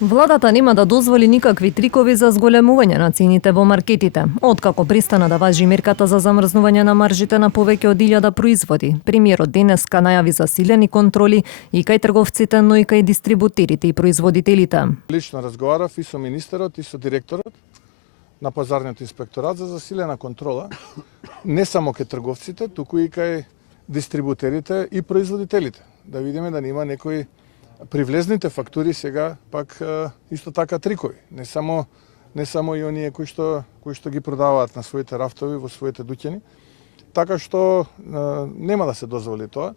Владата нема да дозволи никакви трикови за зголемување на цените во маркетите. Откако пристана да важи мерката за замрзнување на маржите на повеќе од 1000 производи, премиерот денеска најави засилени контроли и кај трговците, но и кај дистрибутерите и производителите. Лично разговарав и со министерот и со директорот на пазарниот инспекторат за засилена контрола, не само кај трговците, туку и кај дистрибутерите и производителите. Да видиме да нема некои привлезните фактури сега пак исто така трикови. Не само и оние кои што ги продаваат на своите рафтови во своите дуќани. Така што нема да се дозволи тоа.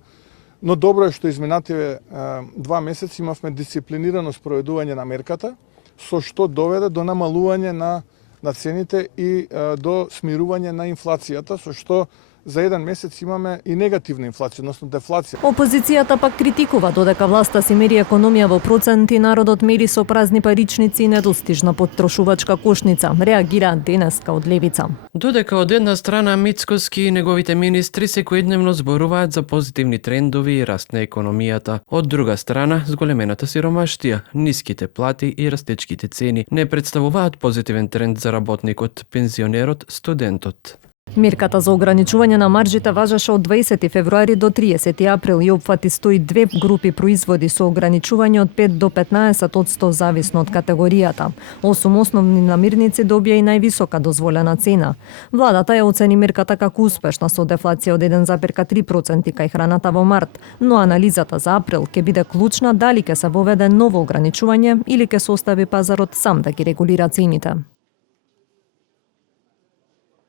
Но добро е што изминативе 2 месеци имавме дисциплинирано спроведување на мерката, со што доведе до намалување на цените и до смирување на инфлацијата, со што за еден месец имаме и негативна инфлација, односно дефлација. Опозицијата пак критикува додека власта си мери економија во проценти, народот мери со празни паричници и недостижна поттрошувачка кошница. Реагираат денеска од левица. Додека од една страна Мицкоски и неговите министри секојдневно зборуваат за позитивни трендови и раст на економијата, од друга страна зголемената сиромаштија, ниските плати и растечките цени не представуваат позитивен тренд за работникот, пензионерот, студентот. Мерката за ограничување на маржите важеше од 20 февруари до 30 април и опфати 102 групи производи со ограничување од 5 до 15% зависно од категоријата. 8 основни намирници добија и највисока дозволена цена. Владата ја оцени мерката како успешна со дефлација од 1,3% кај храната во март, но анализата за април ќе биде клучна дали ќе се воведе ново ограничување или ќе се остави пазарот сам да ги регулира цените.